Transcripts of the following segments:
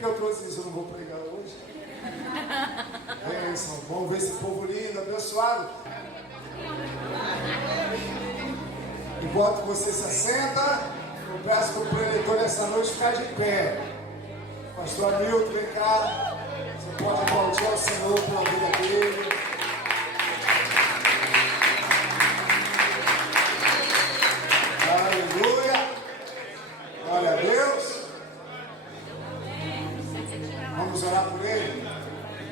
que eu trouxe isso? Eu não vou pregar hoje. Bênção. Vamos ver esse povo lindo, abençoado. Enquanto você se assenta, eu peço para o preletor nessa noite ficar de pé. Pastor Hamilton, vem cá. Você pode aplaudir ao Senhor pela vida dele. Aleluia. Glória a Deus. Vamos orar por ele?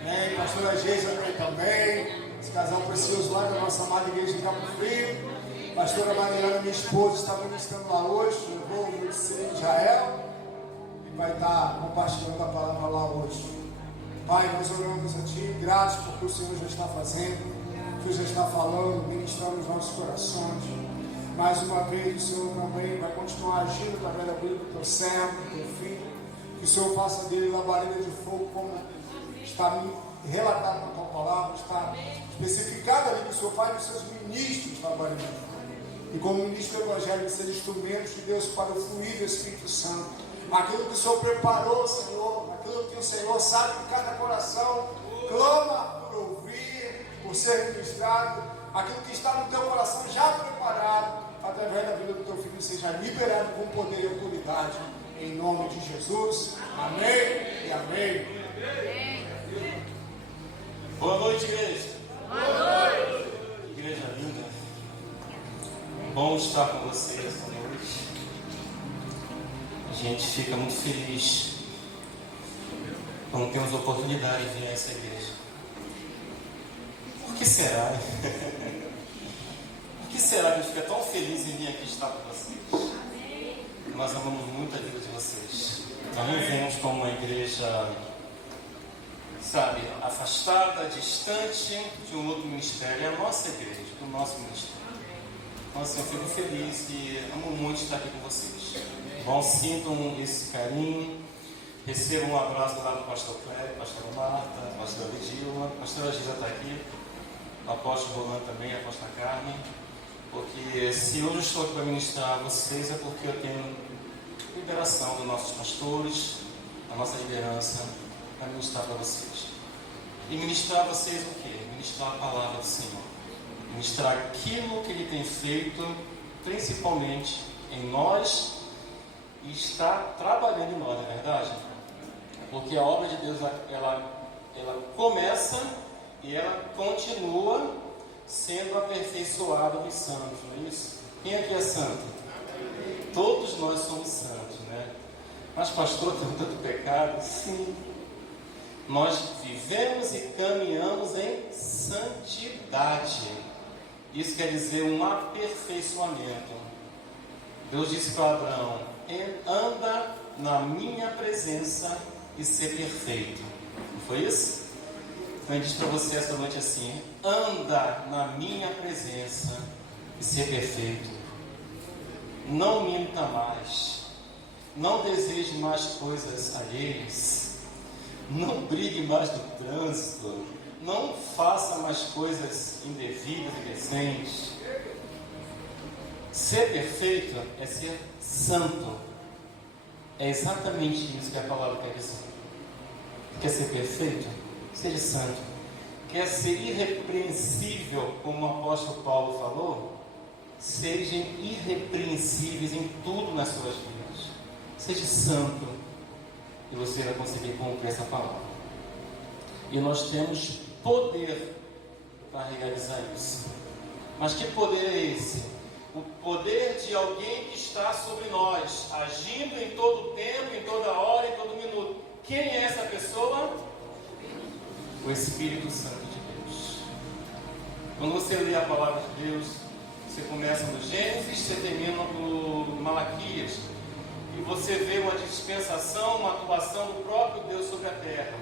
Amém. Pastora Geisa também. Esse casal precioso lá da nossa amada igreja de Cabo Frio. Pastora Mariana, minha esposa, está ministrando lá hoje. Eu vou no em Israel. E vai estar compartilhando a palavra lá hoje. Pai, nós oramos a Ti, gratos porque o Senhor já está fazendo. O Senhor já está falando, ministrando os nossos corações. Mais uma vez o Senhor também vai continuar agindo através da vida do Teu servo, do Teu filho. Que o Senhor faça dele labareda de fogo, como está relatado na Tua palavra, está especificado ali que o Senhor faz dos seus ministros labareda de fogo. E como ministro do Evangelho, ser instrumentos de Deus para o fluir do Espírito Santo. Aquilo que o Senhor preparou, Senhor, aquilo que o Senhor sabe que cada coração clama por ouvir, por ser ministrado, aquilo que está no teu coração já preparado, através da vida do teu filho, seja liberado com poder e autoridade, em nome de Jesus. Amém e amém. Boa noite, igreja. Boa noite. Igreja linda. Bom estar com vocês esta noite. A gente fica muito feliz quando temos oportunidade de vir a essa igreja. Por que será? Por que será que a gente fica tão feliz em vir aqui estar com vocês? Nós amamos muito a vida de vocês. Nós não vemos como uma igreja, sabe, afastada, distante de um outro ministério. É a nossa igreja, o nosso ministério. Então assim, eu fico feliz e amo muito estar aqui com vocês. Bom, sintam esse carinho. Recebam um abraço lá do pastor Cléber, pastora Marta, pastora Lidilma, pastora Giza está aqui, o apóstolo Roland também, a apóstola Carmen. Porque se hoje eu estou aqui para ministrar a vocês, é porque eu tenho liberação dos nossos pastores, da nossa liderança, para ministrar para vocês. E ministrar a vocês o quê? Ministrar a palavra do Senhor. Ministrar aquilo que Ele tem feito, principalmente em nós, e está trabalhando em nós, não é verdade? Porque a obra de Deus, ela começa e ela continua sendo aperfeiçoada dos santos, não é isso? Quem aqui é santo? Todos nós somos santos, né? Mas pastor, tem tanto pecado? Sim. Nós vivemos e caminhamos em santidade. Isso quer dizer um aperfeiçoamento. Deus disse para Abraão: anda na minha presença e ser perfeito. Não foi isso? Então ele diz para você essa noite assim: anda na minha presença e ser perfeito. Não minta mais. Não deseje mais coisas alheias. Não brigue mais no trânsito. Não faça mais coisas indevidas e indecentes. Ser perfeito é ser santo. É exatamente isso que a palavra quer dizer. Quer ser perfeito? Seja santo. Quer ser irrepreensível, como o apóstolo Paulo falou? Sejam irrepreensíveis em tudo nas suas vidas. Seja santo e você vai conseguir cumprir essa palavra. E nós temos poder para realizar isso. Mas que poder é esse? O poder de alguém que está sobre nós, agindo em todo tempo, em toda hora, em todo minuto. Quem é essa pessoa? O Espírito Santo de Deus. Quando você lê a palavra de Deus, você começa no Gênesis, você termina no Malaquias, e você vê uma dispensação, uma atuação do próprio Deus sobre a terra.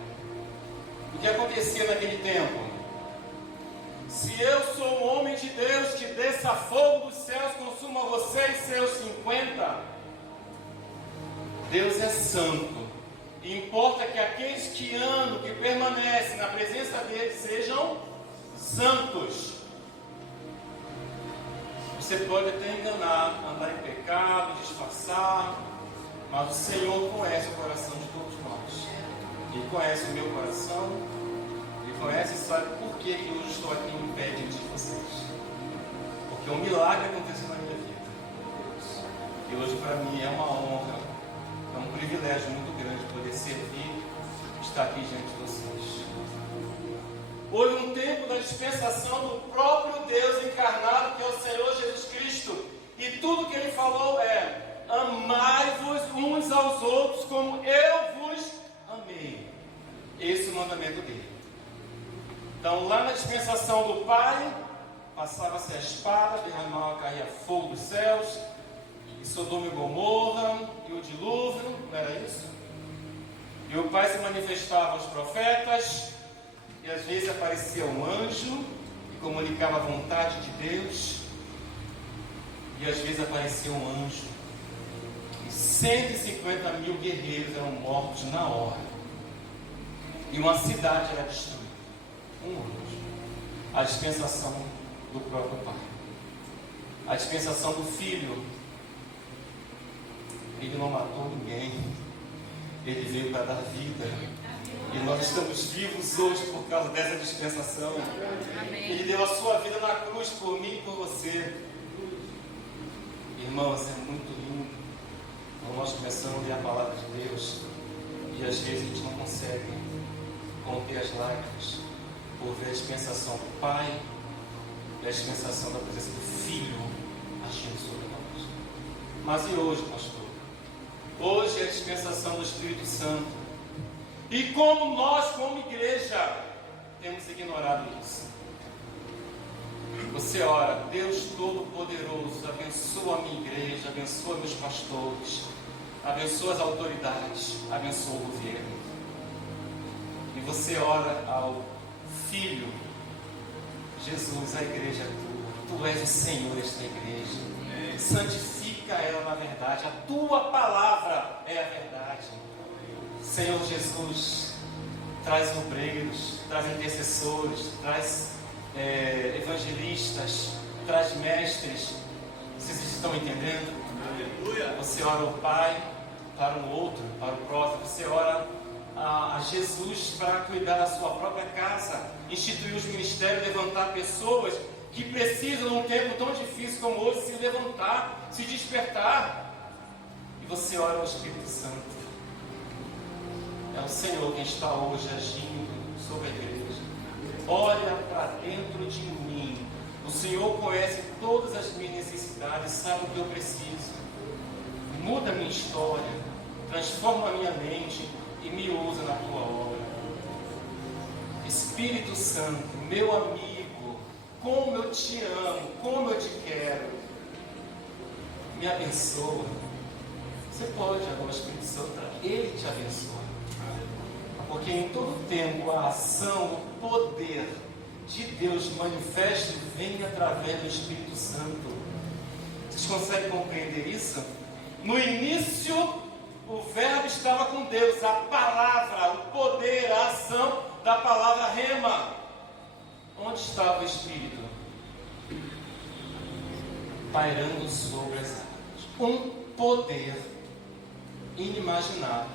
O que acontecia naquele tempo? Se eu sou um homem de Deus, que desça fogo dos céus, consuma você e seus 50. Deus é santo. E importa que aqueles que andam, que permanecem na presença dele, sejam santos. Você pode até enganar, andar em pecado, disfarçar, mas o Senhor conhece o coração de todos nós. Ele conhece o meu coração, Ele conhece e sabe por que hoje estou aqui em pé diante de vocês. Porque um milagre aconteceu na minha vida. E hoje para mim é uma honra, é um privilégio muito grande poder servir, estar aqui diante de vocês. Houve um tempo da dispensação do próprio Deus encarnado, que é o Senhor Jesus Cristo. E tudo que Ele falou é: amai-vos uns aos outros como eu vos amei. Esse é o mandamento dele. Então, lá na dispensação do Pai, passava-se a espada, derramava, caía fogo dos céus, e Sodoma e Gomorra, e o dilúvio, não era isso? E o Pai se manifestava aos profetas, e às vezes aparecia um anjo, e comunicava a vontade de Deus, e às vezes aparecia um anjo, e 150 mil guerreiros eram mortos na hora, e uma cidade era destruída. Um anjo. A dispensação do próprio Pai. A dispensação do Filho. Ele não matou ninguém. Ele veio para dar vida. E nós estamos vivos hoje por causa dessa dispensação. Ele deu a sua vida na cruz por mim e por você. Irmãos, é muito lindo quando nós começamos a ler a palavra de Deus e às vezes a gente não consegue conter as lágrimas por ver a dispensação do Pai e a dispensação da presença do Filho agindo sobre nós. Mas e hoje, pastor? Hoje é a dispensação do Espírito Santo. E como nós, como igreja, temos ignorado isso. Você ora: Deus Todo-Poderoso, abençoa a minha igreja, abençoa meus pastores, abençoa as autoridades, abençoa o governo. E você ora ao Filho: Jesus, a igreja é tua, tu és o Senhor desta igreja, santifica ela na verdade, a tua palavra é a verdade. Senhor Jesus, traz obreiros, traz intercessores, traz evangelistas, traz mestres. Vocês estão entendendo? Aleluia. Você ora ao Pai para um outro, para o próximo. Você ora a Jesus para cuidar da sua própria casa, instituir os ministérios, levantar pessoas que precisam, num tempo tão difícil como hoje, se levantar, se despertar. E você ora ao Espírito Santo. É o Senhor quem está hoje agindo sobre a igreja. Olha para dentro de mim. O Senhor conhece todas as minhas necessidades, sabe o que eu preciso. Muda a minha história, transforma a minha mente e me usa na tua obra. Espírito Santo, meu amigo, como eu te amo, como eu te quero, me abençoa. Você pode agora, Espírito Santo, Ele te abençoa. Porque em todo tempo a ação, o poder de Deus manifesta e vem através do Espírito Santo. Vocês conseguem compreender isso? No início, o verbo estava com Deus, a palavra, o poder, a ação da palavra rema. Onde estava o Espírito? Pairando sobre as águas. Um poder inimaginável,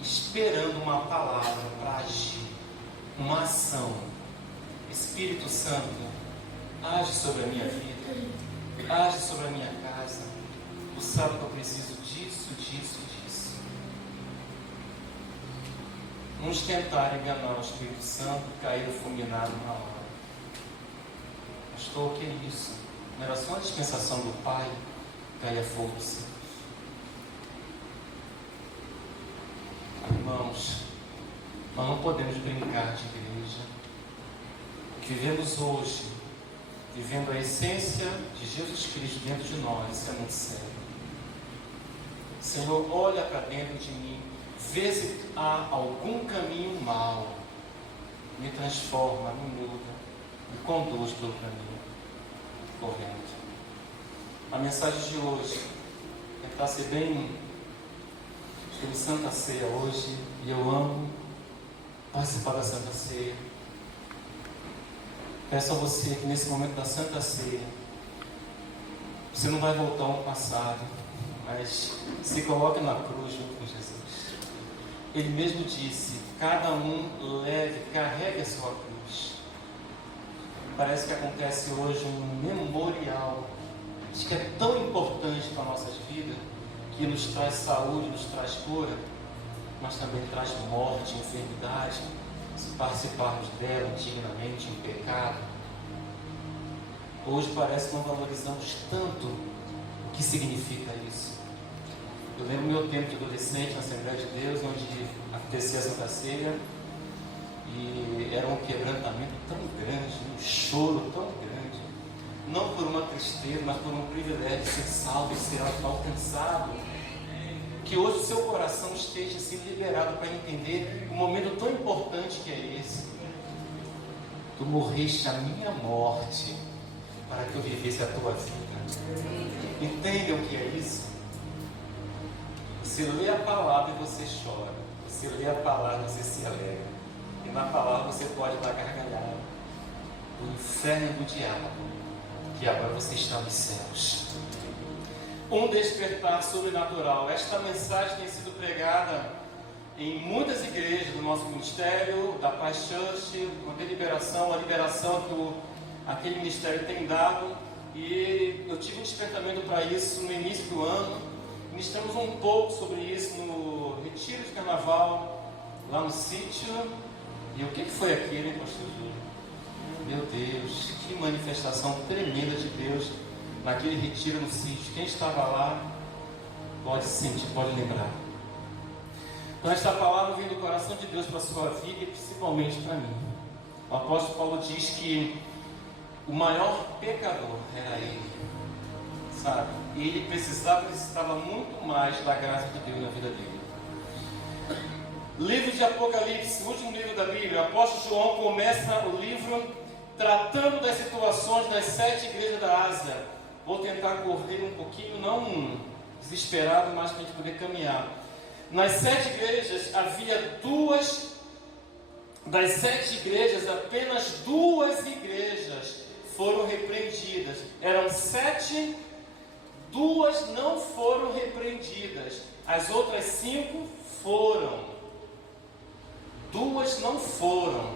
esperando uma palavra para agir, uma ação. Espírito Santo, age sobre a minha vida, age sobre a minha casa. Tu sabe que eu preciso disso, disso, disso. Uns tentaram enganar o Espírito Santo e caíram fulminados na hora. Pastor, o que é isso? Não era só a dispensação do Pai, caía fogo do céu. Irmãos, nós não podemos brincar de igreja. O que vivemos hoje, vivendo a essência de Jesus Cristo dentro de nós, isso é muito sério. Senhor, olha para dentro de mim, vê se há algum caminho mau, me transforma, me muda, me conduz pelo caminho correto. A mensagem de hoje é tentar ser bem sobre Santa Ceia hoje, e eu amo participar da Santa Ceia. Peço a você que nesse momento da Santa Ceia, você não vai voltar ao passado, mas se coloque na cruz junto com Jesus. Ele mesmo disse: cada um carregue a sua cruz. Parece que acontece hoje um memorial de que é tão importante para nossas vidas, que nos traz saúde, nos traz cura, mas também traz morte, enfermidade, se participarmos dela indignamente, em pecado. Hoje parece que não valorizamos tanto o que significa isso. Eu lembro meu tempo de adolescente na Assembleia de Deus, onde acontecia a Santa Ceia, e era um quebrantamento tão grande, um choro tão grande, não por uma tristeza, mas por um privilégio de ser salvo e ser alcançado. Que hoje o seu coração esteja assim liberado para entender um momento tão importante que é esse. Tu morreste a minha morte para que eu vivesse a tua vida. Entendem o que é isso? Você lê a palavra e você chora. Você lê a palavra e você se alegra. E na palavra você pode dar gargalhada do inferno do diabo, que agora você está nos céus. Um despertar sobrenatural. Esta mensagem tem sido pregada em muitas igrejas do nosso ministério, da Paz Church, uma deliberação, a liberação que aquele ministério tem dado, e eu tive um despertamento para isso no início do ano. Ministramos um pouco sobre isso no retiro de carnaval, lá no sítio. E o que foi aquilo, hein, pastor Júlio? Meu Deus, que manifestação tremenda de Deus naquele retiro no sítio. Quem estava lá pode sentir, pode lembrar. Então esta palavra vem do coração de Deus para a sua vida e principalmente para mim. O apóstolo Paulo diz que o maior pecador era ele, sabe? E ele necessitava muito mais da graça de Deus na vida dele. Livro de Apocalipse, o último livro da Bíblia. O apóstolo João começa o livro tratando das situações das 7 igrejas da Ásia. Vou tentar correr um pouquinho, não desesperado, mas para a gente poder caminhar. Nas 7 igrejas havia das 7 igrejas, apenas 2 igrejas foram repreendidas. Eram 7, 2 não foram repreendidas. As outras 5 foram. 2 não foram.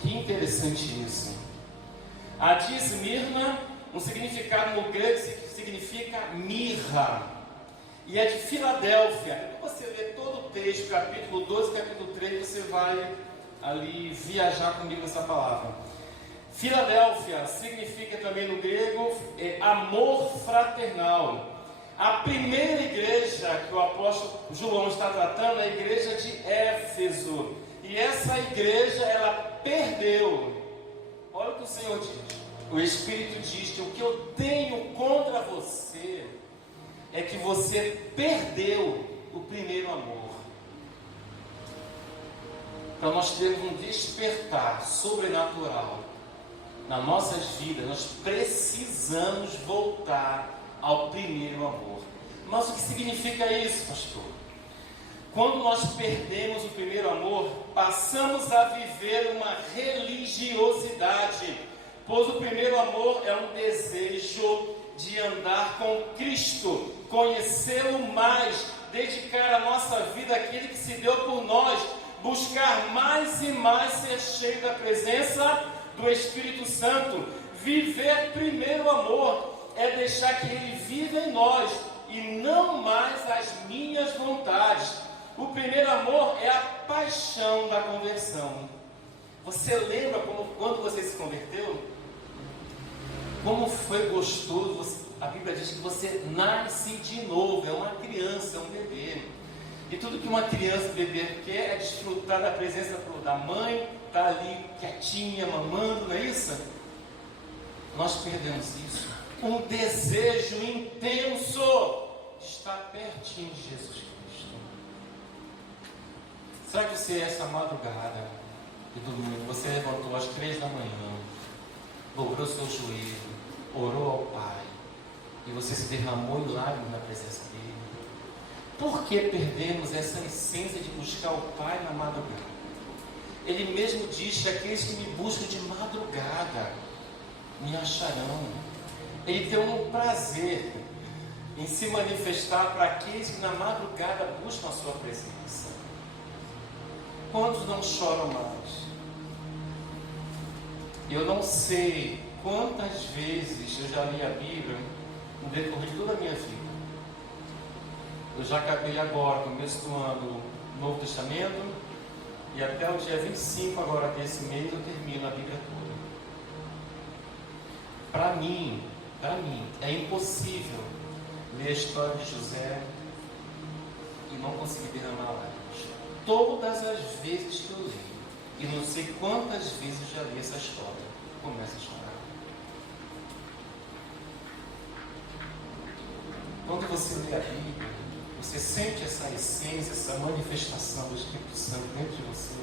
Que interessante isso. A de Esmirna, um significado no grego significa mirra. E a de Filadélfia, quando você lê todo o texto, capítulo 12, capítulo 3, você vai ali viajar comigo nessa palavra. Filadélfia significa também no grego amor fraternal. A primeira igreja que o apóstolo João está tratando é a igreja de Éfeso. E essa igreja, ela perdeu. Olha o que o Senhor diz. O Espírito diz que o que eu tenho contra você é que você perdeu o primeiro amor. Para nós termos um despertar sobrenatural nas nossas vidas, nós precisamos voltar ao primeiro amor. Mas o que significa isso, pastor? Quando nós perdemos o primeiro amor, passamos a viver uma religiosidade, pois o primeiro amor é um desejo de andar com Cristo, conhecê-lo mais, dedicar a nossa vida àquele que se deu por nós, buscar mais e mais ser cheio da presença do Espírito Santo. Viver primeiro amor é deixar que Ele viva em nós e não mais as minhas vontades. O primeiro amor é a paixão da conversão. Você lembra quando você se converteu? Como foi gostoso. A Bíblia diz que você nasce de novo, é uma criança, é um bebê. E tudo que uma criança, um bebê quer é desfrutar da presença da mãe, estar ali quietinha, mamando, não é isso? Nós perdemos isso. Um desejo intenso de estar pertinho de Jesus Cristo. Será que você, essa madrugada de domingo, você levantou às 3 da manhã, dobrou seu joelho, orou ao Pai, e você se derramou em lágrimas na presença dEle? Por que perdemos essa essência de buscar o Pai na madrugada? Ele mesmo diz que aqueles que me buscam de madrugada me acharão. Ele tem um prazer em se manifestar para aqueles que na madrugada buscam a sua presença. Quantos não choram mais? Eu não sei quantas vezes eu já li a Bíblia no decorrer de toda a minha vida. Eu já acabei agora, no começo do ano, o Novo Testamento, e até o dia 25 agora desse mês eu termino a Bíblia toda. Para mim, é impossível ler a história de José e não conseguir derramar lágrimas. Todas as vezes que eu leio, e não sei quantas vezes eu já li essa história, começo a chorar. Quando você lê a Bíblia, você sente essa essência, essa manifestação do Espírito Santo dentro de você.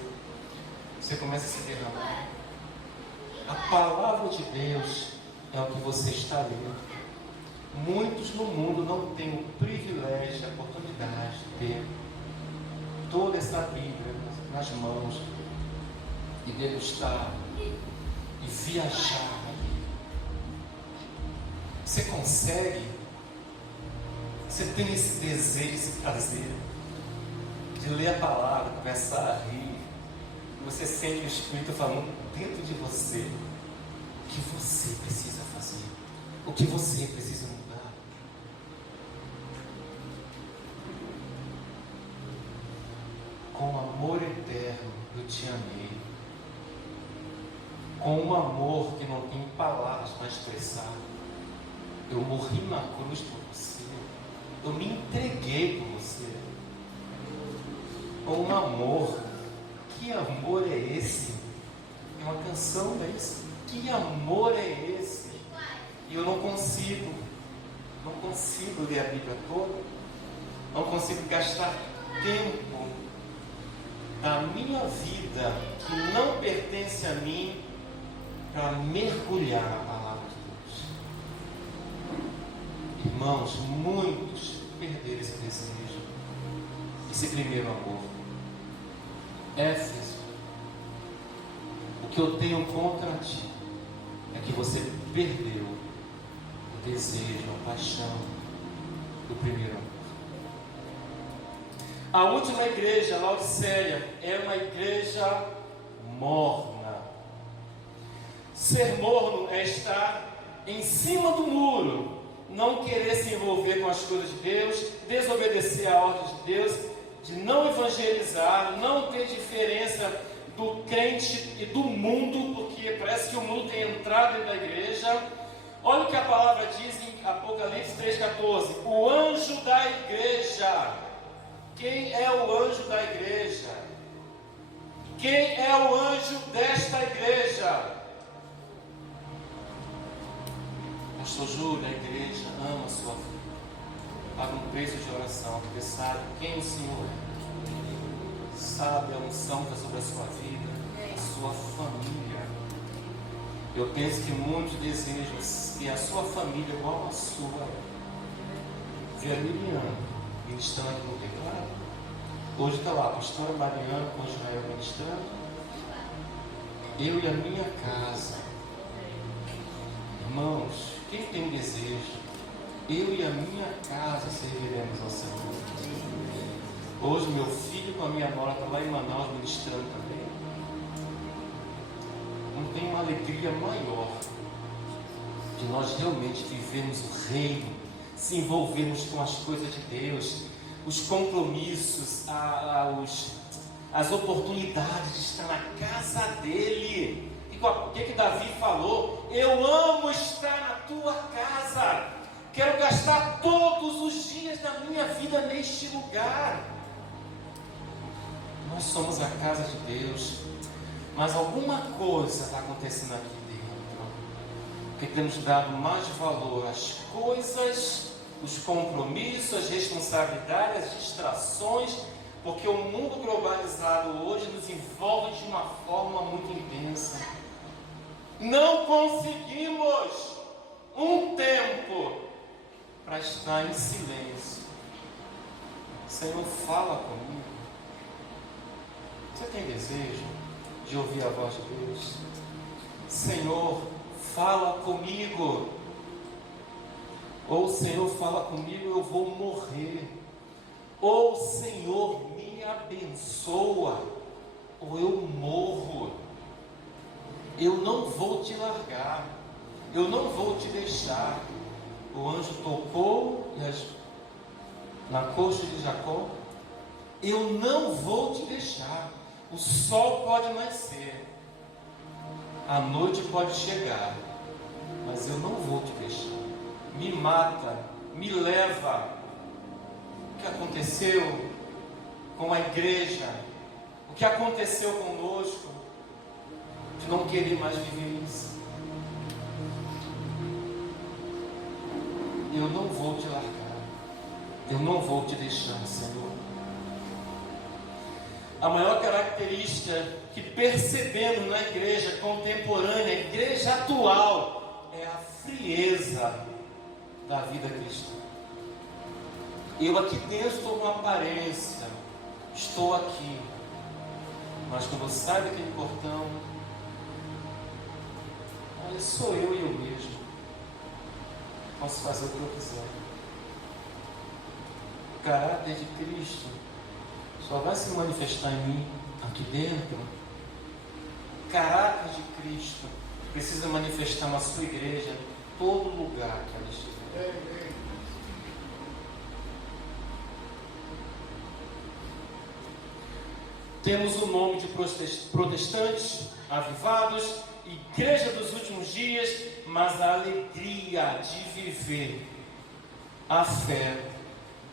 Você começa a se derramar. A palavra de Deus é o que você está lendo. Muitos no mundo não têm o privilégio, a oportunidade de ter toda essa Bíblia nas mãos e degustar e viajar ali. Você consegue? Você tem esse desejo, esse prazer de ler a palavra, começar a rir. Você sente o Espírito falando dentro de você o que você precisa fazer, o que você precisa mudar. Com amor eterno eu te amei. Com um amor que não tem palavras para expressar. Eu morri na cruz por você. Eu me entreguei por você. Com um amor. Que amor é esse? É uma canção, não é isso? Que amor é esse? E eu não consigo ler a Bíblia toda. Não consigo gastar tempo da minha vida que não pertence a mim para mergulhar na palavra de Deus. Irmãos, muitos perderam esse desejo, esse primeiro amor. Éfeso, o que eu tenho contra ti é que você perdeu o desejo, a paixão do primeiro amor. A última igreja, Laodiceia, é uma igreja morna. Ser morno é estar em cima do muro, não querer se envolver com as coisas de Deus, desobedecer a ordem de Deus, de não evangelizar, não ter diferença do crente e do mundo, porque parece que o mundo tem entrado dentro da igreja. Olha o que a palavra diz em Apocalipse 3,14: o anjo da igreja. Quem é o anjo da igreja? Quem é o anjo desta igreja? Pastor Júlio, a igreja ama a sua vida. Paga um preço de oração, porque sabe quem o Senhor é. Sabe a unção que está sobre a sua vida, a sua família. Eu penso que muitos desejam que a sua família igual a sua. Vê a Liliana ministrando aqui no teclado. Hoje está lá a pastora Mariana com Israel ministrando. Eu e a minha casa. Irmãos, quem tem desejo? Eu e a minha casa serviremos ao Senhor. Hoje meu filho com a minha nora está lá em Manaus ministrando também. Não tem uma alegria maior de nós realmente vivermos o reino, se envolvermos com as coisas de Deus, os compromissos, as oportunidades de estar na casa dele. E o que Davi falou? Eu amo estar na tua casa. Quero gastar todos os dias da minha vida neste lugar. Nós somos a casa de Deus, mas alguma coisa está acontecendo aqui dentro, porque temos dado mais valor às coisas, os compromissos, as responsabilidades, as distrações, porque o mundo globalizado hoje nos envolve de uma forma muito intensa. Não conseguimos um tempo para estar em silêncio. Senhor, fala comigo. Você tem desejo de ouvir a voz de Deus? Senhor, fala comigo. Ou Senhor, fala comigo, eu vou morrer. Ou Senhor, me abençoa. ou eu morro. Eu não vou te largar, eu não vou te deixar. O anjo tocou na coxa de Jacó. Eu não vou te deixar. O sol pode nascer, a noite pode chegar, mas eu não vou te deixar. Me mata, me leva. O que aconteceu com a igreja? O que aconteceu conosco? De não querer mais viver isso. Eu não vou te largar, eu não vou te deixar, Senhor. A maior característica que percebemos na igreja contemporânea, a igreja atual, é a frieza da vida cristã. Eu aqui dentro estou com aparência, estou aqui, mas quando eu saio daquele portão, olha, sou eu e eu mesmo. Posso fazer o que eu quiser. O caráter de Cristo só vai se manifestar em mim aqui dentro. O caráter de Cristo precisa manifestar na sua igreja, em todo lugar que ela estiver. Temos o nome de protestantes, avivados, igreja dos últimos dias, mas a alegria de viver a fé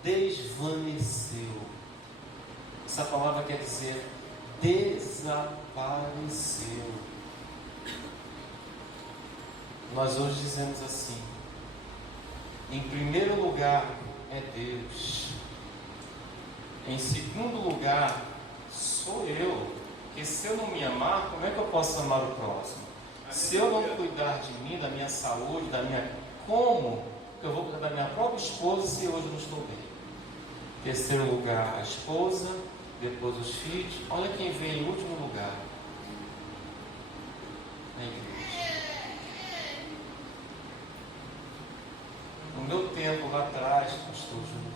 desvaneceu. Essa palavra quer dizer desapareceu. Nós hoje dizemos assim: em primeiro lugar é Deus, em segundo lugar sou eu. Porque se eu não me amar, como é que eu posso amar o próximo? Se eu não cuidar de mim, da minha saúde, como eu vou cuidar da minha própria esposa se hoje eu não estou bem? Terceiro lugar, a esposa, depois os filhos. Olha quem vem em último lugar: a igreja. No meu tempo lá atrás, pastor Júnior,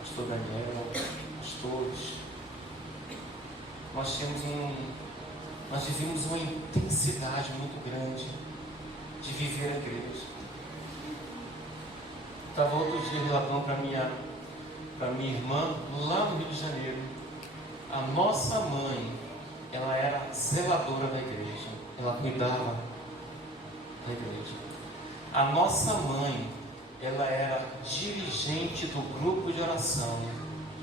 pastor Daniel, pastores, nós vivemos uma intensidade muito grande de viver a igreja. Estava outro dia relatando para minha irmã, lá no Rio de Janeiro. A nossa mãe, ela era zeladora da igreja, ela cuidava da igreja. A nossa mãe, ela era dirigente do grupo de oração.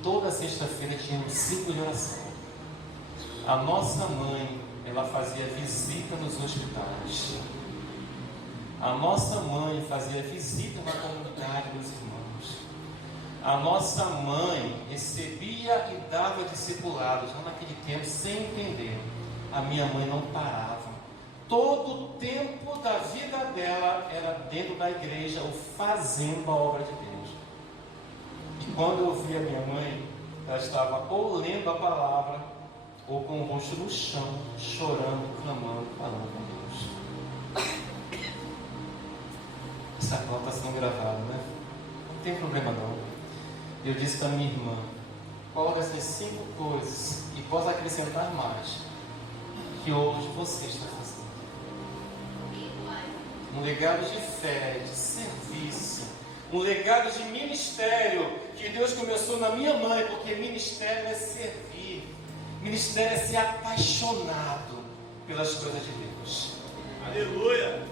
Toda sexta-feira tinha um ciclo de oração. A nossa mãe, ela fazia visita nos hospitais. A nossa mãe fazia visita na comunidade dos irmãos. A nossa mãe recebia e dava discipulados. Já naquele tempo, sem entender, a minha mãe não parava. Todo o tempo da vida dela era dentro da igreja, ou fazendo a obra de Deus. E quando eu vi a minha mãe, ela estava ou lendo a palavra, ou com o rosto no chão, chorando, clamando, falando com Deus. Essa fala está sendo gravada, né? Não tem problema não. Eu disse para minha irmã: coloca essas 5 coisas e posso acrescentar mais, que hoje você está fazendo. Um legado de fé, de serviço, um legado de ministério, que Deus começou na minha mãe, porque ministério é servir. Ministério é ser apaixonado pelas coisas de Deus. Aleluia!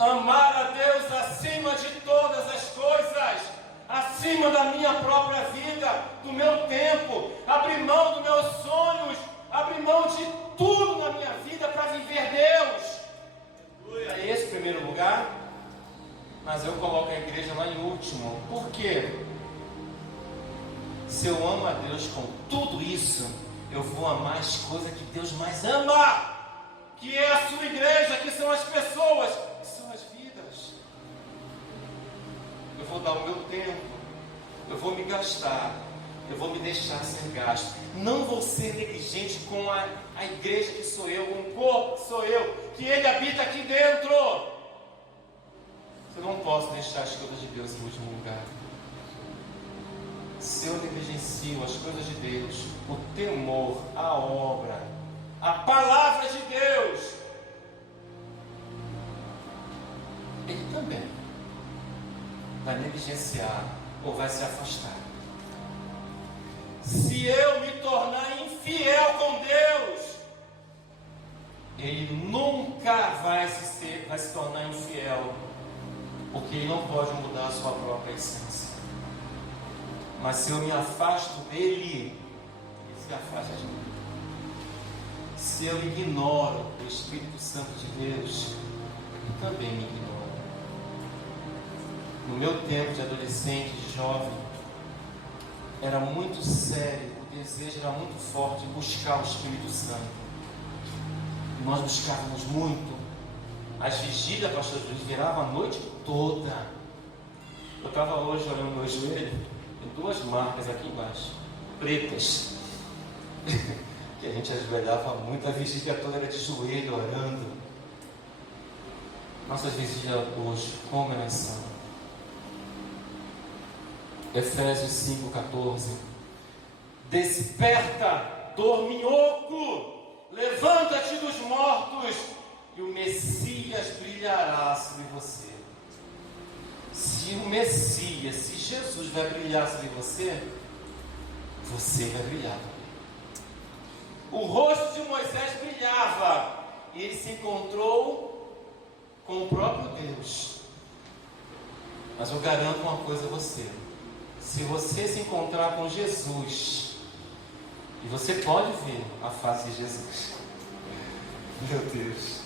Amar a Deus acima de todas as coisas, acima da minha própria vida, do meu tempo, abrir mão dos meus sonhos, abrir mão de tudo na minha vida para viver Deus. Aleluia. É esse o primeiro lugar, mas eu coloco a igreja lá em último. Por quê? Se eu amo a Deus com tudo isso, eu vou amar as coisas que Deus mais ama, que é a sua igreja, que são as pessoas, que são as vidas. Eu vou dar o meu tempo, eu vou me gastar, eu vou me deixar ser gasto. Não vou ser negligente com a igreja que sou eu, com o corpo que sou eu, que Ele habita aqui dentro. Eu não posso deixar as coisas de Deus em último lugar. se eu negligencio as coisas de Deus, o temor, a obra, a palavra de Deus, Ele também vai negligenciar ou vai se afastar. Se eu me tornar infiel com Deus, Ele nunca vai se tornar infiel, porque Ele não pode mudar a sua própria essência. Mas se eu me afasto dEle, Ele se afasta de mim. Se eu ignoro o Espírito Santo de Deus, Ele também me ignora. No meu tempo de adolescente, de jovem, era muito sério, o desejo era muito forte de buscar o Espírito Santo. E nós buscávamos muito. As vigílias, pastor Luiz, virava a noite toda. Eu estava hoje olhando meu joelho, tem 2 marcas aqui embaixo, pretas. Que a gente ajoelhava muito, a vigília toda era de joelho, orando. Nossas vigílias hoje, como elas são? Efésios 5,14. Desperta, dorminhoco, levanta-te dos mortos, e o Messias brilhará sobre você. Se o Messias, se Jesus vai brilhar sobre você, você vai brilhar também. O rosto de Moisés brilhava, e ele se encontrou com o próprio Deus. Mas eu garanto uma coisa a você: se você se encontrar com Jesus, e você pode ver a face de Jesus, meu Deus,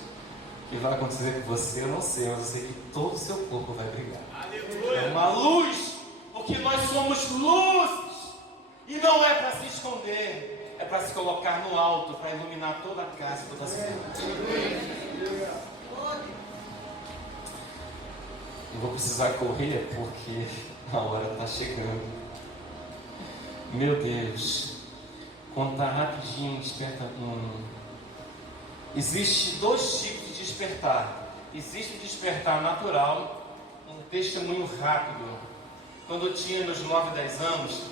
o que vai acontecer com você eu não sei, mas eu sei que todo o seu corpo vai brilhar. Aleluia. É uma luz, porque nós somos luzes, e não é para se esconder, é para se colocar no alto, para iluminar toda a casa, toda a cidade. Eu vou precisar correr porque a hora está chegando. Meu Deus, contar rapidinho, desperta. Existe 2 tipos de despertar. Existe o despertar natural, um testemunho rápido. Quando eu tinha meus 9, 10 anos,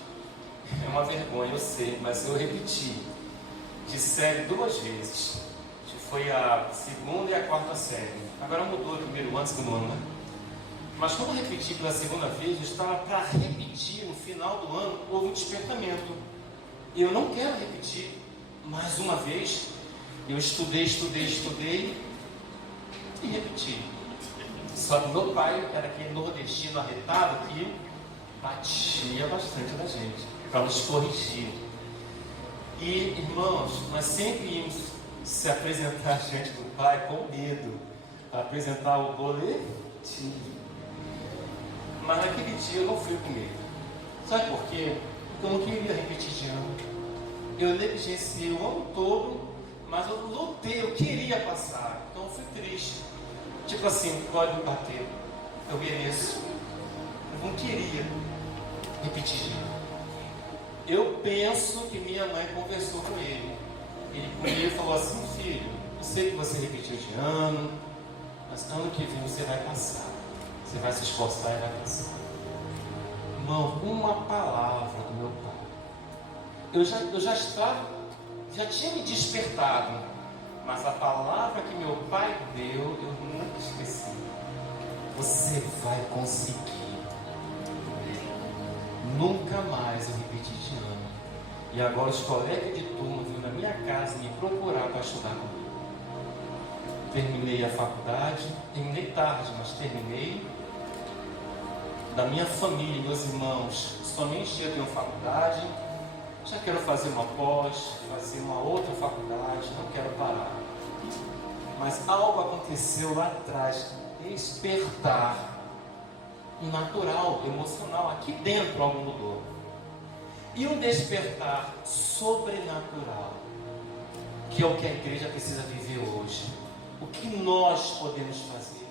é uma vergonha, eu sei, mas eu repeti de série 2 vezes. Que foi a 2ª e a 4ª série. Agora mudou o 1º ano, 2º ano, né? Mas quando eu repeti pela 2ª vez, eu estava para repetir no final do ano, houve um despertamento. Eu não quero repetir mais uma vez. Eu estudei e repeti. Só que meu pai era aquele nordestino arretado que batia bastante na gente, para nos corrigir. E, irmãos, nós sempre íamos se apresentar diante do pai com medo, para apresentar o boletim. Mas naquele dia eu não fui com medo. Sabe por quê? Porque eu não queria repetir de ano. Eu negligenciei o ano todo, mas eu lutei, eu queria passar. Então eu fui triste. Tipo assim, pode me bater, eu mereço. Eu não queria repetir de ano. Eu penso que minha mãe conversou com ele. Ele comigo falou assim: filho, eu sei que você repetiu de ano, mas ano que vem você vai passar. Você vai se esforçar e vai passar. Irmão, uma palavra do meu pai. Eu já tinha me despertado, mas a palavra que meu pai deu, eu nunca esqueci. Você vai conseguir. Nunca mais eu repeti de ano. E agora os colegas de turma vinham na minha casa me procurar para estudar comigo. Terminei a faculdade, terminei tarde, mas terminei. Da minha família, meus irmãos, somente eu tenho faculdade. Já quero fazer uma pós, fazer uma outra faculdade, não quero parar. Mas algo aconteceu lá atrás, despertar natural, emocional, aqui dentro algo mudou. E um despertar sobrenatural, que é o que a igreja precisa viver hoje. O que nós podemos fazer?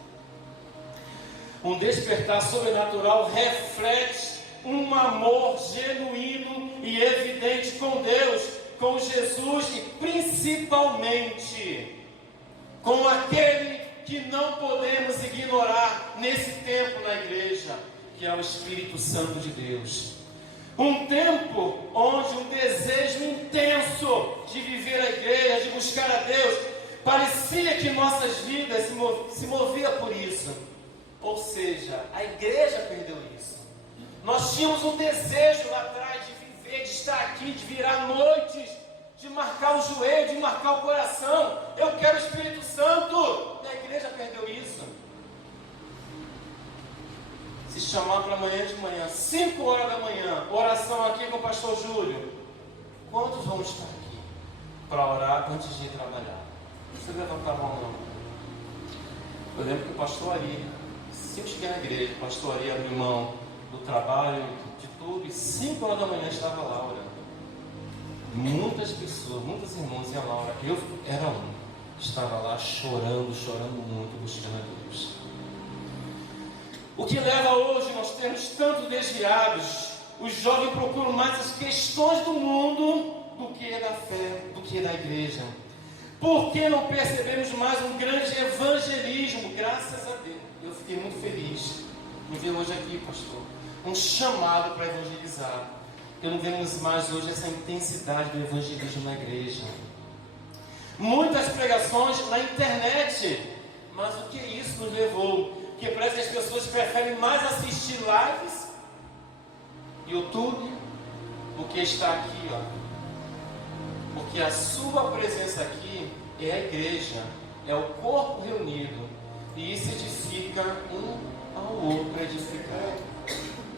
Um despertar sobrenatural reflete um amor genuíno e evidente com Deus, com Jesus e principalmente com aquele que não podemos ignorar nesse tempo na igreja, que é o Espírito Santo de Deus. Um tempo onde um desejo intenso de viver a igreja, de buscar a Deus, parecia que nossas vidas se movia por isso. Ou seja, a igreja perdeu isso. Nós tínhamos um desejo lá atrás de viver, de estar aqui, de virar noites, de marcar o joelho, de marcar o coração. Eu quero o Espírito Santo. E a igreja perdeu isso. Se chamar para amanhã de manhã, 5 horas da manhã, oração aqui com o pastor Júlio, quantos vão estar aqui para orar antes de ir trabalhar? Não precisa levantar a mão não. Eu lembro que o pastor Ari, se eu cheguei na igreja, o pastor Ari abriu mão do trabalho, de tudo, e 5 horas da manhã estava lá orando. Muitas pessoas, muitos irmãos iam lá orar. Eu era um, estava lá chorando muito, buscando a Deus. O que leva hoje nós temos tantos desviados? Os jovens procuram mais as questões do mundo do que da fé, do que da igreja. Por que não percebemos mais um grande evangelismo? Graças a Deus, eu fiquei muito feliz em ver hoje aqui, pastor, um chamado para evangelizar. Eu não vemos mais hoje essa intensidade do evangelismo na igreja. Muitas pregações na internet, mas o que isso nos levou? Porque parece que as pessoas preferem mais assistir lives, YouTube, do que estar aqui, ó. Porque a sua presença aqui é a igreja, é o corpo reunido, e isso edifica um ao outro, edificar.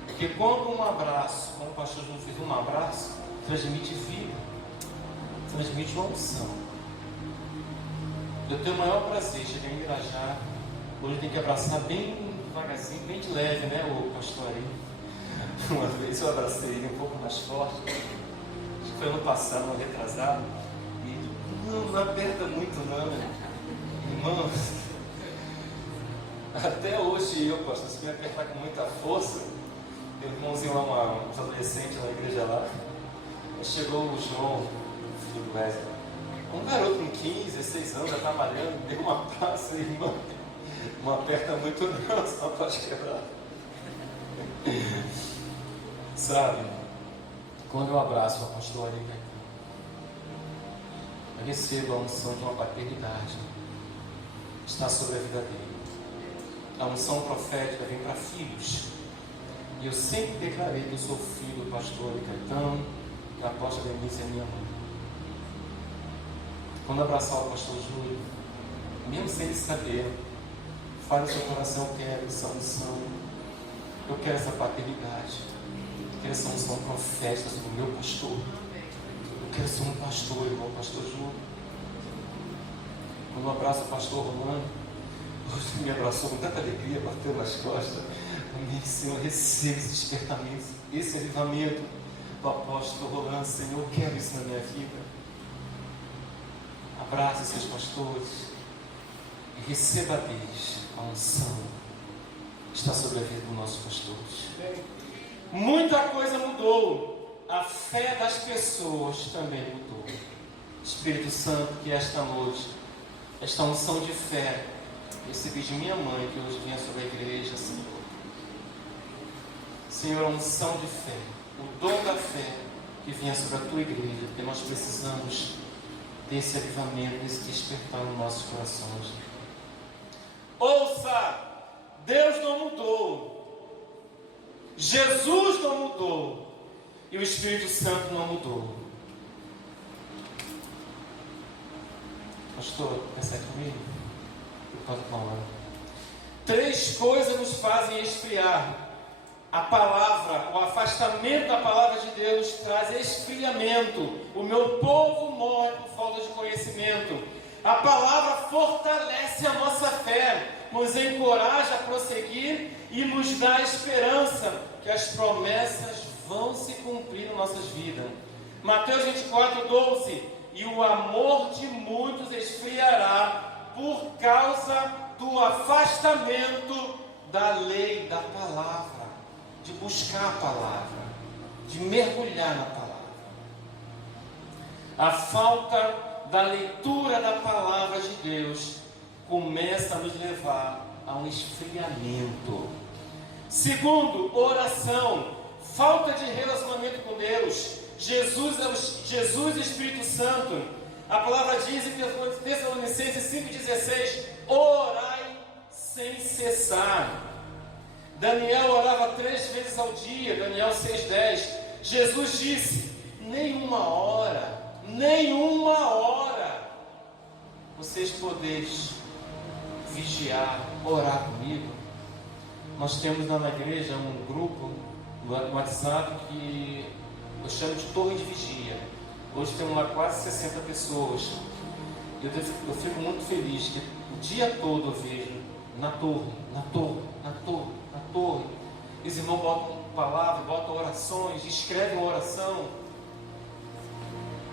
Porque quando um abraço, como o pastor Júnior fez, um abraço, transmite vida, transmite uma unção. Eu tenho o maior prazer, cheguei em Irajá. Hoje tem que abraçar bem devagarzinho, bem de leve, né, o pastor aí? Uma vez eu abracei ele um pouco mais forte, acho que foi ano passado, ano retrasado, e não aperta muito não, irmãos. Até hoje eu, pastor, se me apertar com muita força, meu irmãozinho lá, uns adolescentes na igreja lá, chegou o João, filho do Wesley, um garoto com 15, 16 anos, já trabalhando, deu uma praça, irmão. Não aperta muito não, senão pode quebrar. Sabe, quando eu abraço o pastor ali, eu recebo a unção de uma paternidade. Está sobre a vida dele. A unção profética vem para filhos. E eu sempre declarei que eu sou filho do pastor Caetano, que a apóstola Denise é minha mãe. Quando abraçar o pastor Júlio, mesmo sem ele saber, fale no seu coração: eu quero essa unção, eu quero essa paternidade, eu quero essa unção profética sobre o meu pastor. Eu quero ser um pastor igual o pastor Júlio. Quando eu abraço o pastor Romano, hoje me abraçou com tanta alegria, bateu nas costas. Amém, Senhor, receba esse despertamento, esse avivamento do apóstolo Rolando. Senhor, eu quero isso na minha vida. Abrace seus pastores e receba deles a unção que está sobre a vida dos nossos pastores. Muita coisa mudou, a fé das pessoas também mudou. Espírito Santo, que esta noite, esta unção de fé, recebi de minha mãe, que hoje vinha sobre a igreja, Senhor. Senhor, a unção de fé, o dom da fé que vinha sobre a tua igreja, porque nós precisamos desse avivamento, desse despertar nos nossos corações. Ouça, Deus não mudou, Jesus não mudou, e o Espírito Santo não mudou. Pastor, percebe comigo? Eu falo com a hora. 3 coisas nos fazem esfriar. A palavra, o afastamento da palavra de Deus traz esfriamento. O meu povo morre por falta de conhecimento. A palavra fortalece a nossa fé, nos encoraja a prosseguir e nos dá esperança que as promessas vão se cumprir em nossas vidas. Mateus 24, 12. E o amor de muitos esfriará por causa do afastamento da lei, da palavra. De buscar a palavra, de mergulhar na palavra. A falta da leitura da palavra de Deus começa a nos levar a um esfriamento. Segundo, oração. falta de relacionamento com Deus. Jesus e Espírito Santo. A palavra diz em Tessalonicenses 5,16: orai sem cessar. Daniel orava 3 vezes ao dia, Daniel 6,10. Jesus disse: nenhuma hora vocês podeis vigiar, orar comigo. Nós temos lá na igreja um grupo no WhatsApp que eu chamo de Torre de Vigia. Hoje temos lá quase 60 pessoas. Eu fico muito feliz que o dia todo eu vejo na torre. Os irmãos botam palavras, botam orações, escrevem uma oração.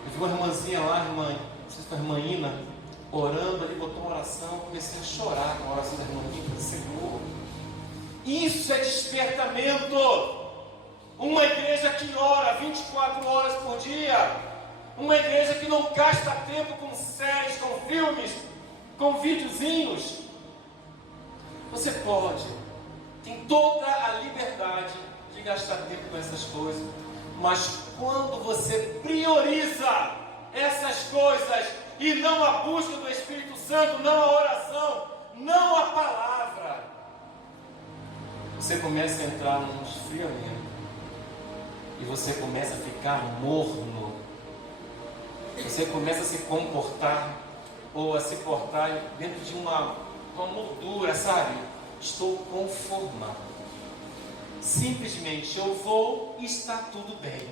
Eu vi uma irmãzinha lá, não sei se foi a irmã Ina, orando ali, botou uma oração. Comecei a chorar com a oração da irmã Ina. Senhor, isso é despertamento. Uma igreja que ora 24 horas por dia. Uma igreja que não gasta tempo com séries, com filmes, com videozinhos. Você pode, tem toda a liberdade de gastar tempo com essas coisas, mas quando você prioriza essas coisas e não a busca do Espírito Santo, não a oração, não a palavra, você começa a entrar num esfriamento e você começa a ficar morno. Você começa a se comportar ou a se portar dentro de uma moldura, sabe? Estou conformado. Simplesmente eu vou e está tudo bem.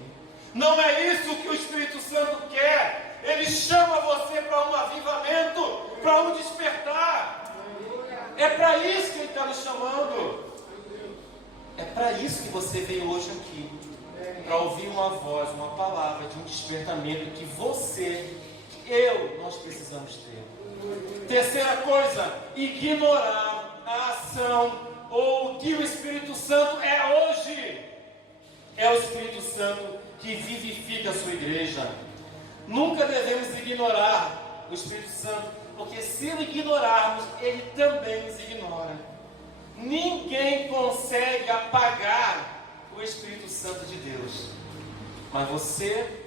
Não é isso que o Espírito Santo quer. Ele chama você para um avivamento, para um despertar. É para isso que Ele está nos chamando. É para isso que você veio hoje aqui. Para ouvir uma voz, uma palavra de um despertamento que nós precisamos ter. Terceira coisa, ignorar a ação ou o que o Espírito Santo é hoje. É o Espírito Santo que vivifica a sua igreja. Nunca devemos ignorar o Espírito Santo, porque se o ignorarmos, ele também nos ignora. Ninguém consegue apagar o Espírito Santo de Deus, mas você,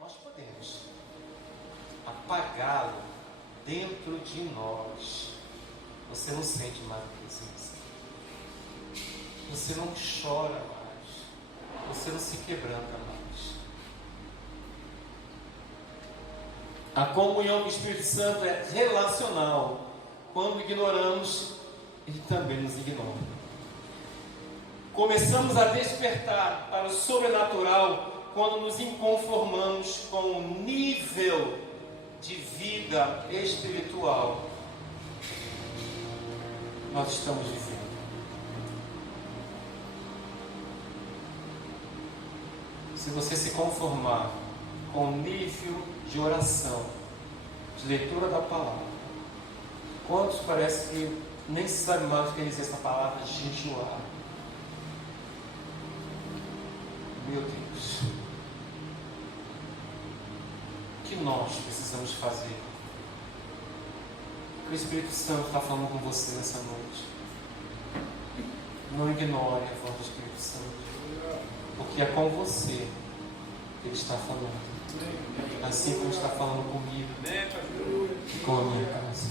nós podemos apagá-lo dentro de nós. Você não sente mais a presença, você não chora mais, você não se quebranta mais. A comunhão com o Espírito Santo é relacional. Quando ignoramos, ele também nos ignora. Começamos a despertar para o sobrenatural quando nos inconformamos com o nível de vida espiritual que nós estamos vivendo. Se você se conformar com o nível de oração, de leitura da palavra, quantos parece que nem sabe mais o que quer dizer essa palavra jejuar? Meu Deus, o que nós precisamos fazer? O Espírito Santo está falando com você nessa noite. Não ignore a voz do Espírito Santo, porque é com você que Ele está falando, assim como está falando comigo e com a minha casa.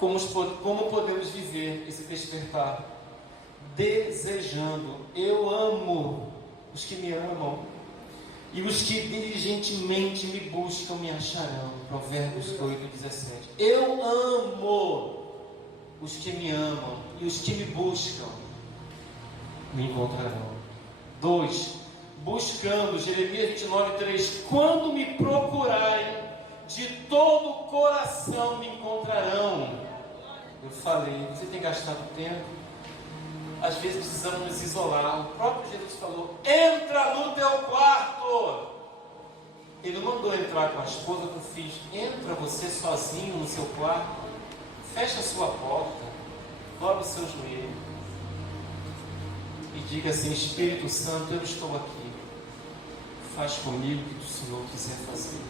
Como podemos viver esse despertar? Desejando. Eu amo os que me amam, e os que diligentemente me buscam me acharão. Provérbios 8:17. Eu amo os que me amam, e os que me buscam me encontrarão. 2. Buscando, Jeremias 29:3. Quando me procurarem de todo o coração me encontrarão. Eu falei, você tem gastado tempo? Às vezes precisamos nos isolar. O próprio Jesus falou: entra no teu quarto. Ele não mandou entrar com a esposa, com o filho. Entra você sozinho no seu quarto, fecha a sua porta, dobra o seu joelho e diga assim: Espírito Santo, eu estou aqui, faz comigo o que o Senhor quiser fazer.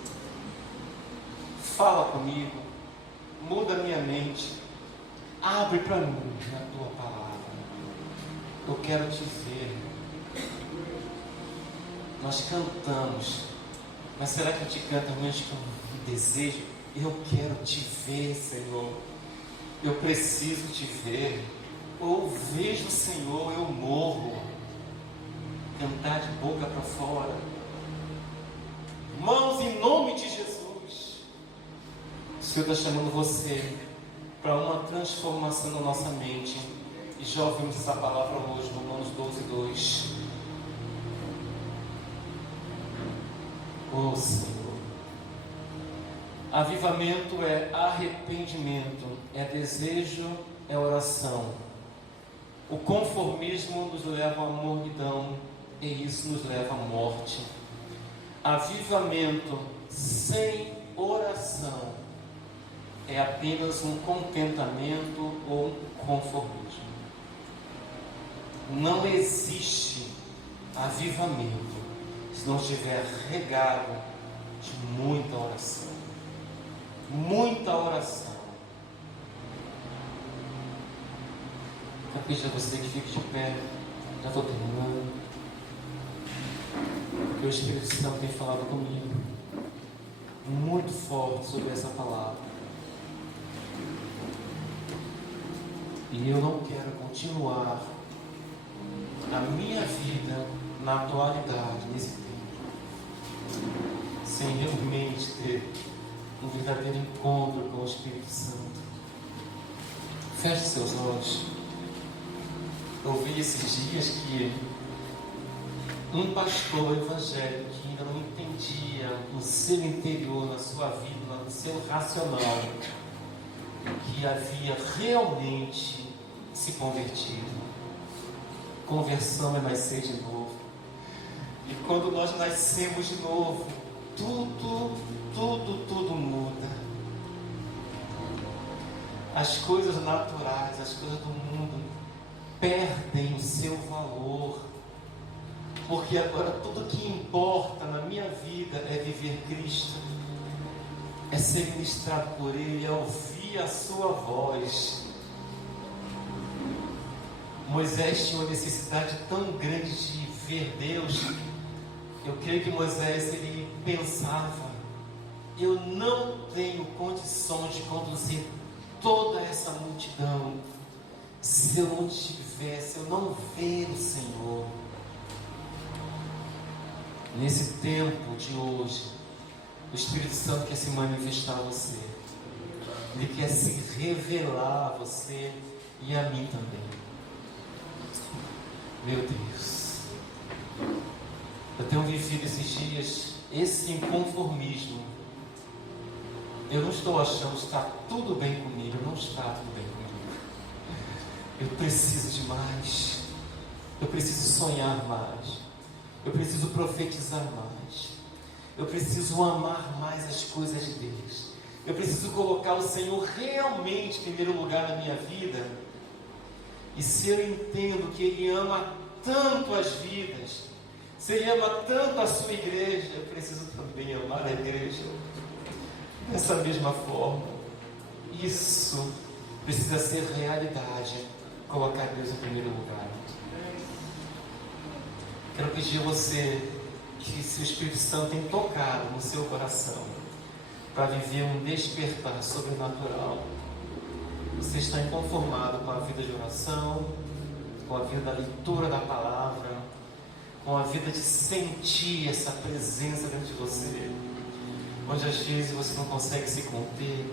Fala comigo, muda minha mente, abre para mim a tua palavra. Eu quero te ver. Nós cantamos, mas será que a gente canta mesmo com desejo? Eu quero te ver, Senhor. Eu preciso te ver. Eu vejo o Senhor, eu morro. Cantar de boca para fora. Irmãos, em nome de Jesus, o Senhor está chamando você para uma transformação na nossa mente. E já ouvimos essa palavra hoje, Romanos 12:2. Oh Senhor, avivamento é arrependimento, é desejo, é oração. O conformismo nos leva à mornidão e isso nos leva à morte. Avivamento sem oração é apenas um contentamento ou um conformismo. Não existe avivamento se não estiver regado de muita oração. Muita oração. Eu pedir a você que fique de pé. Já estou terminando. Porque o Espírito Santo tem falado comigo muito forte sobre essa palavra. E eu não quero continuar a minha vida na atualidade, nesse tempo, sem realmente ter um verdadeiro encontro com o Espírito Santo. Feche seus olhos. Eu vi esses dias que um pastor evangélico que ainda não entendia no seu interior, na sua vida, no seu racional, que havia realmente se convertido. Conversão é nascer de novo. E quando nós nascemos de novo, tudo muda. As coisas naturais, as coisas do mundo perdem o seu valor. Porque agora tudo que importa na minha vida é viver Cristo, é ser ministrado por Ele, é ouvir a sua voz. Moisés tinha uma necessidade tão grande de ver Deus. Eu creio que Moisés, ele pensava: eu não tenho condições de conduzir toda essa multidão se eu não tiver, se eu não ver o Senhor. Nesse tempo de hoje, o Espírito Santo quer se manifestar a você. Ele quer se revelar a você e a mim também. Meu Deus, eu tenho vivido esses dias esse inconformismo. Eu não estou achando que está tudo bem comigo. Não está tudo bem comigo. Eu preciso de mais. Eu preciso sonhar mais. Eu preciso profetizar mais. Eu preciso amar mais as coisas de Deus. Eu preciso colocar o Senhor realmente em primeiro lugar na minha vida. E se eu entendo que Ele ama tanto as vidas, se Ele ama tanto a sua igreja, eu preciso também amar a igreja dessa mesma forma. Isso precisa ser realidade. Colocar Deus em primeiro lugar. Quero pedir a você que, se o Espírito Santo tem tocado no seu coração para viver um despertar sobrenatural, você está inconformado com a vida de oração, com a vida da leitura da palavra, com a vida de sentir essa presença dentro de você, onde às vezes você não consegue se conter,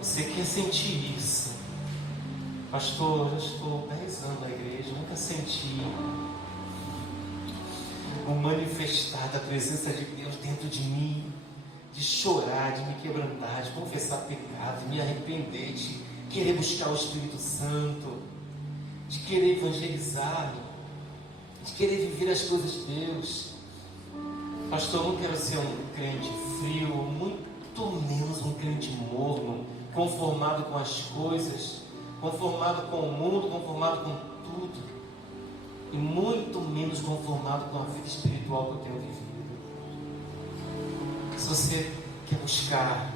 você quer sentir isso. Pastor, eu já estou 10 anos na igreja, nunca senti o manifestar da presença de Deus dentro de mim, de chorar, de me quebrantar, de confessar pecado, de me arrepender, de querer buscar o Espírito Santo, de querer evangelizar, de querer viver as coisas de Deus. Pastor, eu não quero ser um crente frio, muito menos um crente morno, conformado com as coisas, conformado com o mundo, conformado com tudo, e muito menos conformado com a vida espiritual que eu tenho vivido. Se você quer buscar,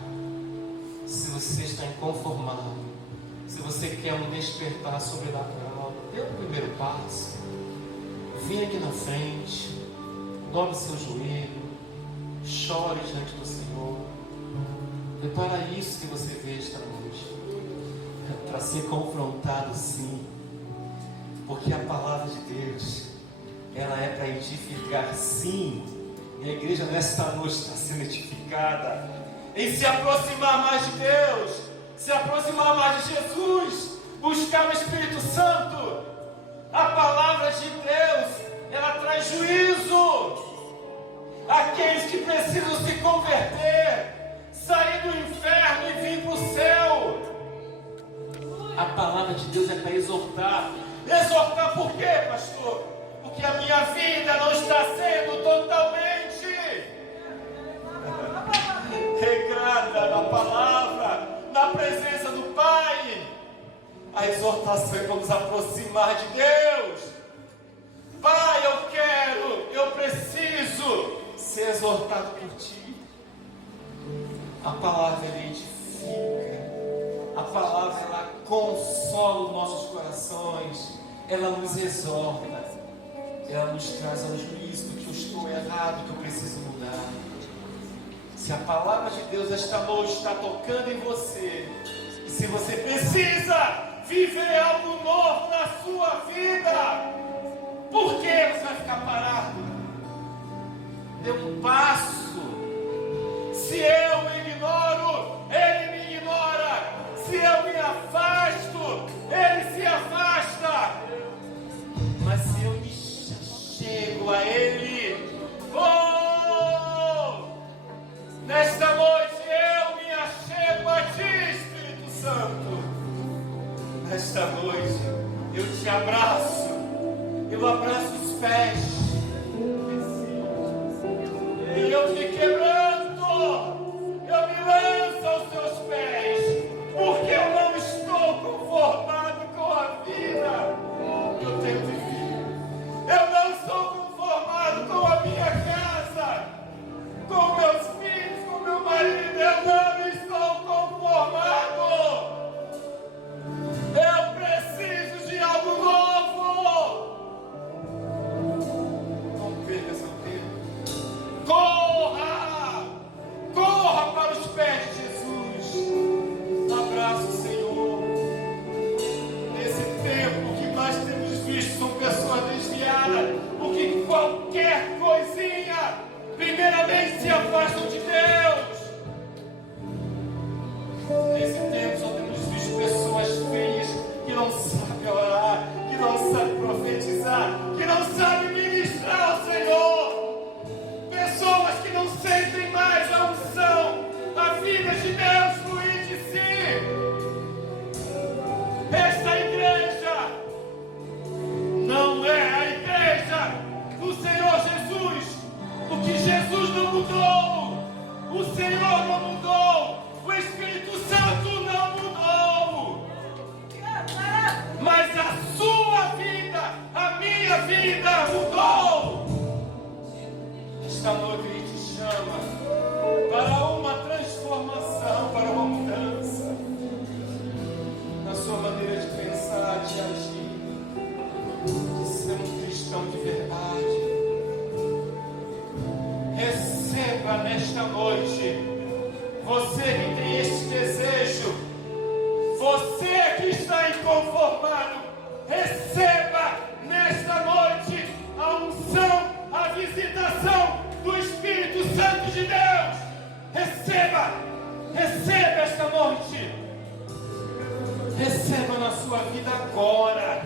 se você está inconformado, se você quer um despertar sobrenatural, dê o primeiro passo. Vem aqui na frente, dobre seu joelho, chore diante do Senhor. É para isso que você veio esta noite, para ser confrontado, sim, porque a palavra de Deus, ela é para edificar, sim. E a igreja nesta noite está sendo edificada em se aproximar mais de Deus, se aproximar mais de Jesus, buscar o Espírito Santo. A palavra de Deus, ela traz juízo àqueles que precisam se converter, sair do inferno e vir para o céu. A palavra de Deus é para exortar. Exortar por quê, pastor? Porque a minha vida não está sendo totalmente regrada na palavra, na presença do Pai. A exortação é para nos aproximar de Deus. Pai, eu preciso ser exortado por Ti. A palavra, ela edifica. A palavra, ela consola os nossos corações. Ela nos exorta. Ela nos traz ao juízo do que eu estou errado, que eu preciso mudar. Se a palavra de Deus esta noite está tocando em você, e se você precisa viver algo novo na sua vida, por que você vai ficar parado? Dê um passo. Se eu ignoro, Ele me ignora. Se eu me afasto, Ele se afasta. Mas se eu me chego a Ele, nesta noite eu me achego a Ti, Espírito Santo. Nesta noite eu te abraço, eu abraço os pés, e eu te quebranto, eu me lanço aos Teus pés, porque eu não estou conformado com a vida que eu tenho vivido. Eu não estou conformado com a minha casa, com meus filhos, com meu marido. Eu não estou conformado. Eu preciso de algo novo. Não perca seu tempo. Corra! Corra para os pés de Jesus. Abraça o Senhor. Nesse tempo, o que mais temos visto são pessoas desviadas, porque qualquer coisinha, primeiramente se afastam de Deus. Nesse tempo só temos visto pessoas feias que não sabem orar, que não sabem profetizar, que não sabem ministrar ao Senhor. Pessoas que não sentem mais a unção, a vida de Deus fluir de si. Esta igreja não é a igreja do Senhor Jesus. Porque Jesus não mudou, o Senhor não mudou, o Espírito Santo não mudou, mas a sua vida, a minha vida mudou. Esta noite Ele te chama para uma transformação, para uma mudança na sua maneira de pensar, de agir, de ser um cristão de verdade. Receba nesta noite, você que tem este desejo, você que está inconformado, receba nesta noite a unção, a visitação do Espírito Santo de Deus. Receba esta noite, receba na sua vida agora,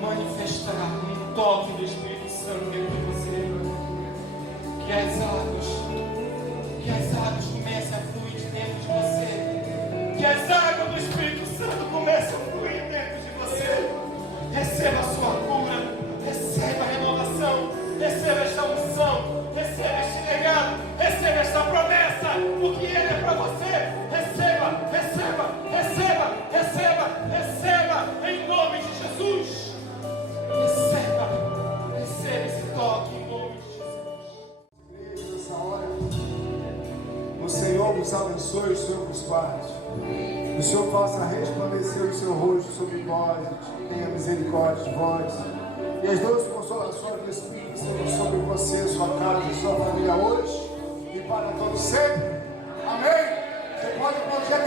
manifestar um toque do Espírito Santo dentro de você. Que as águas comecem a fluir de dentro de você. Que as águas do Espírito Santo comecem a fluir dentro de você. Receba a sua cura, receba a renovação, receba esta unção, receba este legado, receba esta promessa, porque Ele é para você. Receba, receba, receba, receba, receba, em nome de Jesus. Receba esse toque em nome de Jesus. Nessa hora. Senhor vos abençoe, o Senhor vos guarde. O Senhor faça resplandecer o seu rosto sobre nós e tenha misericórdia de vós. E as duas consolações do Espírito sejam sobre você, sua casa e sua família hoje e para todos sempre. Amém? Você pode projetar.